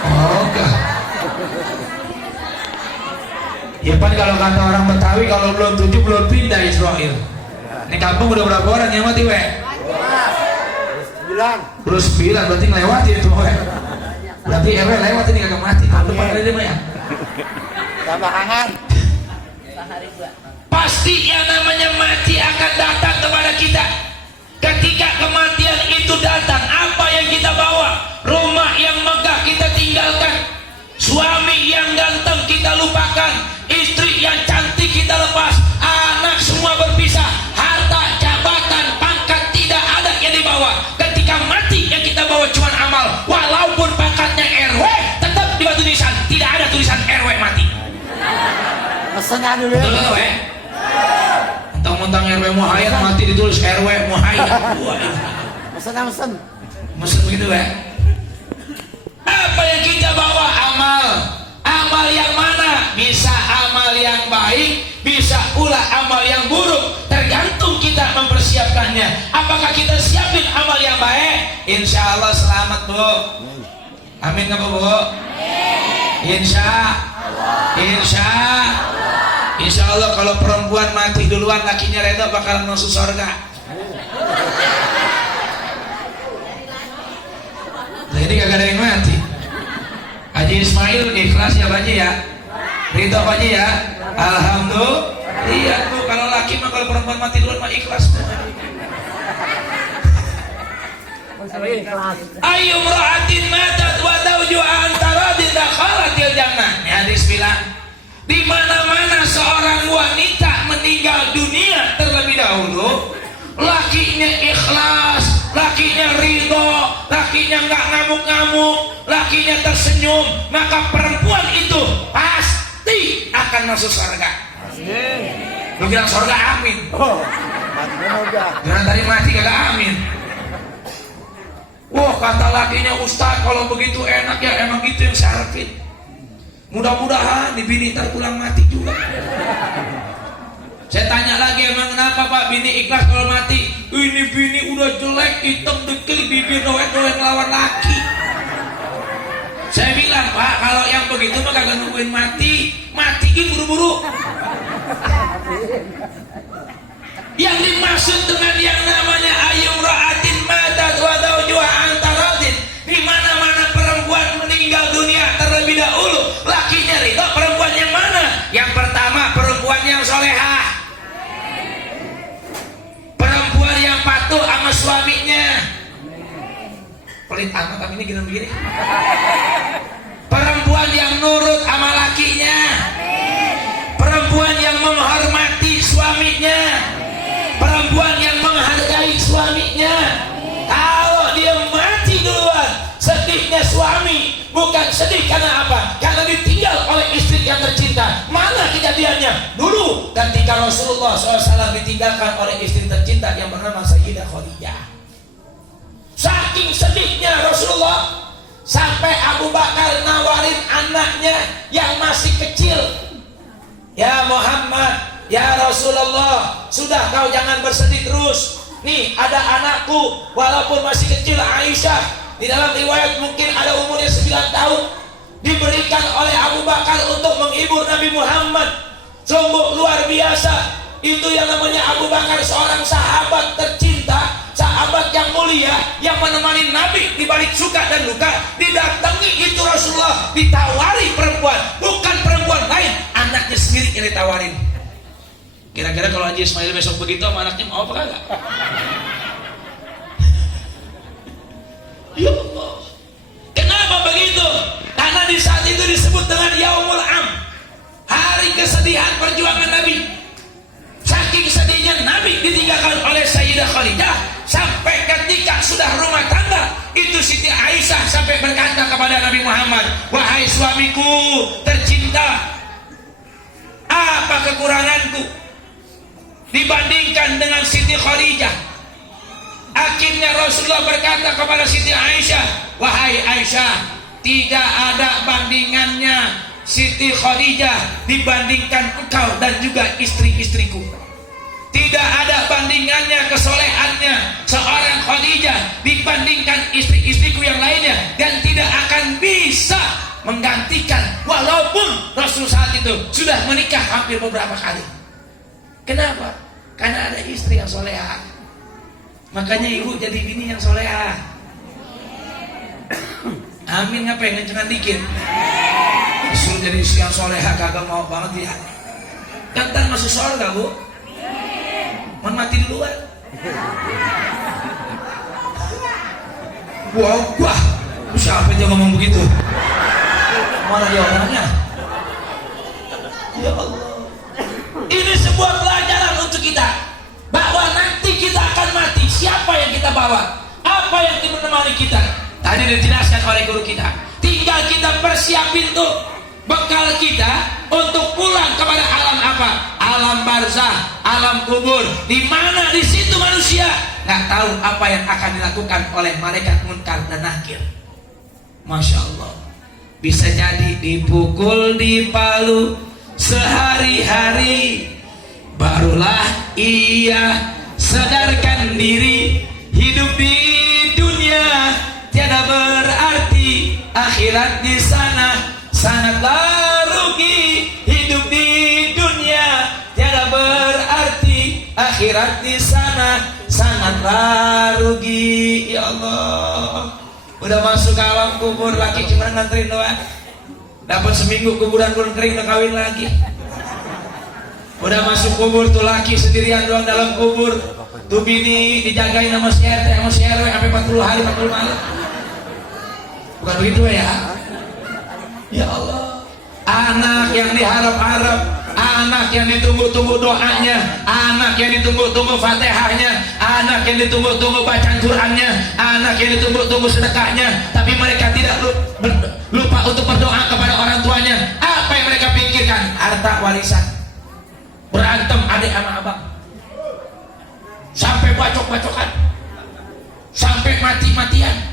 Oh enggak. Ya pan kalau kata orang Betawi kalau belum 7 belum pindah Israel. Ini kampung udah berapa orang yang mati weh? 9. Terus 9 berarti ngelewatin itu weh. Berarti RW lewat ini kagak mati. Kamu pada dia ya? Tambahan. Pasti yang namanya mati akan datang kepada kita. Ketika kematian itu datang, apa yang kita bawa? Rumah yang megah kita tinggalkan, suami yang ganteng kita lupakan, istri yang cantik kita lepas, anak semua berpisah, harta, jabatan, pangkat tidak ada yang dibawa. Ketika mati yang kita bawa cuma amal, walaupun pangkatnya RW tetap di batu nisan, tidak ada tulisan RW mati. Mesennya dulu ya. Betul kan, mentang-mentang RW Muhayyad mati ditulis RW Muhayyad. Mesen begitu ya. Apa yang kita bawa? Amal yang mana? Bisa amal yang baik, bisa pula amal yang buruk, tergantung kita mempersiapkannya. Apakah kita siapin amal yang baik? Insya Allah selamat bu. Amin nggak bu? Insya Allah kalau perempuan mati duluan lakinya reda bakalan masuk surga. Jadi kagak ada yang mati. Haji Ismail ikhlas ya Pak Haji ya. Ridho Pak Haji ya. Alhamdulillah. Iya tuh kalau laki mah kalau perempuan mati duluan mah ikhlas. Ayu mra'atin matat wa zawjuha antara dakhalatil jannah. Ini hadis bilang di mana-mana seorang wanita meninggal dunia terlebih dahulu, lakinya ikhlas, lakinya ridho, lakinya nggak ngamuk-ngamuk, lakinya tersenyum, maka perempuan itu pasti akan masuk surga. Lu bilang surga amin. Jangan tadi mati kagak amin. Wah kata lakinya Ustaz kalau begitu enak ya, emang gitu yang saya harapin. Mudah-mudahan di bini ntar pulang mati juga. Saya tanya lagi emang kenapa Pak bini ikhlas kalau mati? Ini bini udah jelek, hitam dekil, bibir doek-doek lawan laki. Saya bilang Pak kalau yang begitu mah kagak nungguin mati, matiin buru-buru. Yang dimaksud dengan yang namanya ayu ra'atin matat wa zawjuha antaradin, di mana-mana perempuan meninggal dunia terlebih dahulu, lakinya ridho. Perempuan yang mana? Yang pertama perempuan yang solehah, perempuan yang patuh sama suaminya. Pelit amat tapi ini gini begini. Perempuan yang nurut sama lakinya, perempuan yang menghormati suaminya, perempuan yang menghargai suaminya. Kalau dia mati duluan, sedihnya suami bukan sedih karena apa? Karena ditinggal oleh istri yang tercinta. Mana kejadiannya? Dulu ketika Rasulullah SAW ditinggalkan oleh istri tercinta yang bernama Sayyidah Khadijah. Saking sedihnya Rasulullah sampai Abu Bakar nawarin anaknya yang masih kecil, ya Muhammad, ya Rasulullah, sudah kau jangan bersedih terus. Nih ada anakku walaupun masih kecil, Aisyah, di dalam riwayat mungkin ada umurnya 9 tahun, diberikan oleh Abu Bakar untuk menghibur Nabi Muhammad. Sungguh luar biasa. Itu yang namanya Abu Bakar, seorang sahabat tercinta, sahabat yang mulia, yang menemani Nabi di balik suka dan duka. Didatangi itu Rasulullah, ditawari perempuan, bukan perempuan lain, anaknya sendiri yang ditawarin. Kira-kira kalau Haji Ismail besok begitu sama anaknya mau apa kagak? Ya Allah. Kenapa begitu? Karena di saat itu disebut dengan Yaumul Am, hari kesedihan perjuangan Nabi. Saking sedihnya Nabi ditinggalkan oleh Sayyidah Khadijah, sampai ketika sudah rumah tangga, itu Siti Aisyah sampai berkata kepada Nabi Muhammad, wahai suamiku tercinta, apa kekuranganku dibandingkan dengan Siti Khadijah? Akhirnya Rasulullah berkata kepada Siti Aisyah, wahai Aisyah, tidak ada bandingannya Siti Khadijah dibandingkan engkau dan juga istri-istriku. Tidak ada bandingannya kesolehannya seorang Khadijah dibandingkan istri-istriku yang lainnya. dan tidak akan bisa menggantikan, walaupun Rasul saat itu sudah menikah hampir beberapa kali. Kenapa? Karena ada istri yang soleha. Makanya ibu jadi bini yang soleha. Amin. Ngapain ngencengan dikit? Disuruh jadi istri yang soleha kagak mau banget ya. Kan ntar masuk surga, Bu. Mau mati duluan. Wah, siapa aja ngomong begitu? Mana dia orangnya? Ya Allah. Ini sebuah pelajaran untuk kita, bahwa nanti kita akan mati. Siapa yang kita bawa? Apa yang menemani kita? Tadi dijelaskan oleh guru kita. Tinggal kita persiapin tuh bekal kita untuk pulang kepada alam apa? Alam barzah, alam kubur. Di mana di situ manusia nggak tahu apa yang akan dilakukan oleh malaikat munkar dan nakir. Masya Allah. Bisa jadi dipukul, dipalu sehari-hari, barulah ia sadarkan diri. Hidup di dunia tiada berarti, akhirat di sana sangatlah rugi. Hidup di dunia tiada berarti, akhirat di sana sangatlah rugi. Ya Allah. Udah masuk ke alam kubur, laki cuma nganterin doang. Dapat seminggu kuburan belum kering, udah kawin lagi. Udah masuk kubur tuh laki sendirian doang dalam kubur. Tuh bini dijagain sama si RT sama si RW sampai 40 hari 40 malam. Bukan begitu ya? Ya Allah. Anak yang diharap-harap, anak yang ditunggu-tunggu doanya, anak yang ditunggu-tunggu Fatihahnya, anak yang ditunggu-tunggu bacaan Qur'annya, anak yang ditunggu-tunggu sedekahnya, tapi mereka tidak lupa untuk berdoa kepada orang tuanya. Apa yang mereka pikirkan? Harta warisan. Berantem adik sama abang, sampai bacok-bacokan, sampai mati-matian.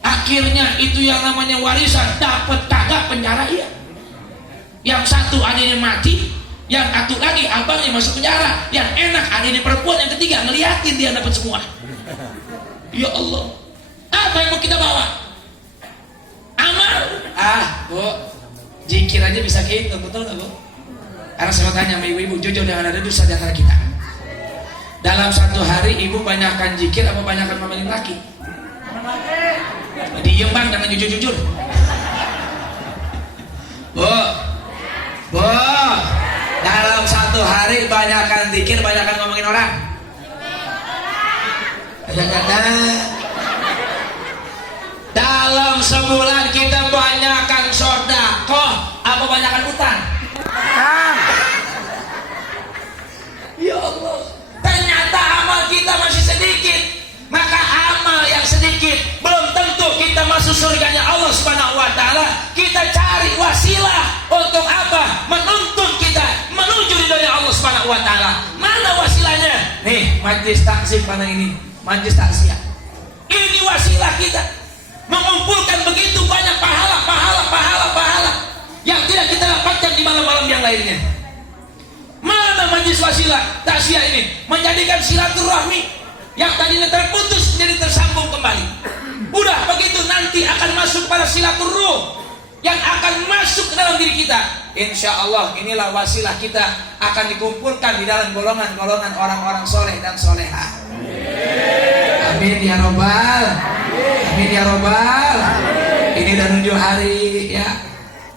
Akhirnya itu yang namanya warisan dapat kagak, penjara iya. Yang satu adiknya mati, yang satu lagi abangnya masuk penjara. Yang enak adiknya perempuan, yang ketiga ngeliatin dia dapat semua. Ya Allah. Apa yang mau kita bawa? Amal. Bu, zikir aja bisa kayak gitu, betul nggak, Bu? Karena saya tanya sama ibu-ibu, jujur jangan ada dosa di antara kita. Dalam satu hari ibu banyakkan zikir apa banyakkan ngomelin laki? Diem bang, jangan jujur-jujur. Bu, dalam satu hari banyakkan zikir, banyakkan ngomongin orang. Dalam sebulan kita banyakkan sedekah apa banyakkan utang? Ya Allah. Ternyata amal kita masih sedikit. Maka amal yang sedikit belum tentu kita masuk surganya Allah Subhanahu wa taala. Kita cari wasilah untuk apa? Menuntun kita menuju ridhonya Allah Subhanahu wa taala. Mana wasilahnya? Nih, majlis taksim mana ini? Majlis takziah. Ini wasilah kita mengumpulkan begitu banyak pahala yang tidak kita dapatkan di malam-malam yang lainnya. Mana majlis wasilah takziah ini? Menjadikan silaturahmi yang tadinya terputus menjadi tersambung kembali. Udah begitu nanti akan masuk pada silaturruh yang akan masuk ke dalam diri kita. Insya Allah inilah wasilah kita akan dikumpulkan di dalam golongan-golongan orang-orang soleh dan soleha. Amin ya robbal. Amin ya robbal. Ini udah menuju hari ya.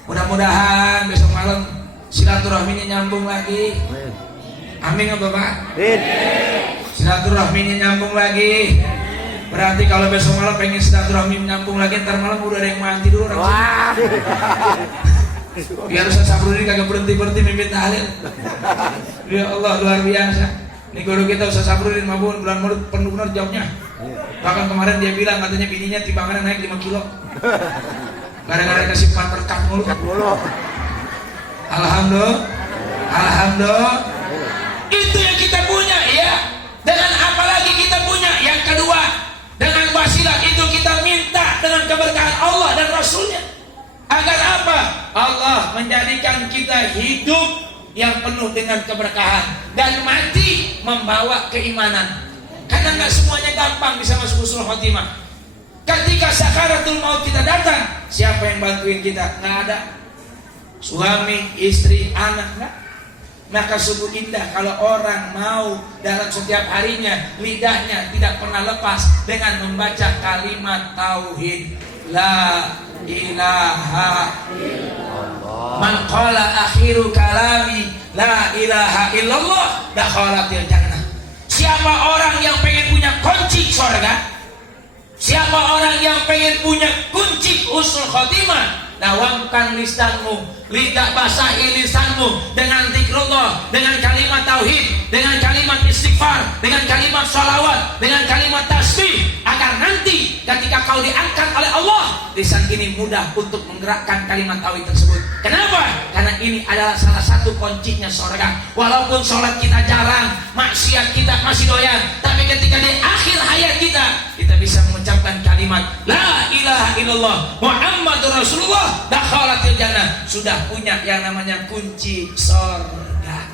Mudah-mudahan besok malam silaturahminya nyambung lagi. Amin ya Bapak. Silaturahminya nyambung lagi. Berarti kalau besok malam pengen silaturahmi nyambung lagi, ntar malam udah ada yang mati dulu. Wah. Biar Ustaz Sabrudin kagak berhenti mimpin tahlil. Ya Allah luar biasa. Ini guru kita Ustaz Sabrudin Mabun bulan Maulid penuh benar jawabnya. Bahkan kemarin dia bilang katanya bininya timbangannya naik 5 kilo. Gara-gara kasih perkat mulu. Alhamdulillah. Alhamdulillah. Itu yang kita punya ya. Dengan apa lagi kita punya? Yang kedua, dengan wasilah itu kita minta dengan keberkahan Allah dan Rasulnya. Agar apa? Allah menjadikan kita hidup yang penuh dengan keberkahan dan mati membawa keimanan. Karena nggak semuanya gampang bisa masuk husnul khotimah. Ketika sakaratul sakratul maut kita datang, siapa yang bantuin kita? Nggak ada. Suami, istri, anak, nggak. Maka sungguh indah kalau orang mau dalam setiap harinya lidahnya tidak pernah lepas dengan membaca kalimat tauhid la ilaha illallah. Man qala akhiru kalami la ilaha illallah dakhalatil jannah. Siapa orang yang pengen punya kunci surga? Siapa orang yang pengen punya kunci husnul khotimah? Dawamkan lisanmu, lidah basahi lisanmu dengan zikrullah, dengan kalimat tauhid, dengan kalimat istighfar, dengan kalimat salawat, dengan kalimat tasbih, agar nanti ketika kau diangkat oleh Allah, lisan ini mudah untuk menggerakkan kalimat tauhid tersebut. Kenapa? Karena ini adalah salah satu kuncinya surga. Walaupun sholat kita jarang, maksiat kita masih doyan, tapi ketika di akhir hayat kita bisa mengucapkan kalimat la ilaha illallah Muhammadur Rasulullah dakhalatil jannah, sudah punya yang namanya kunci surga.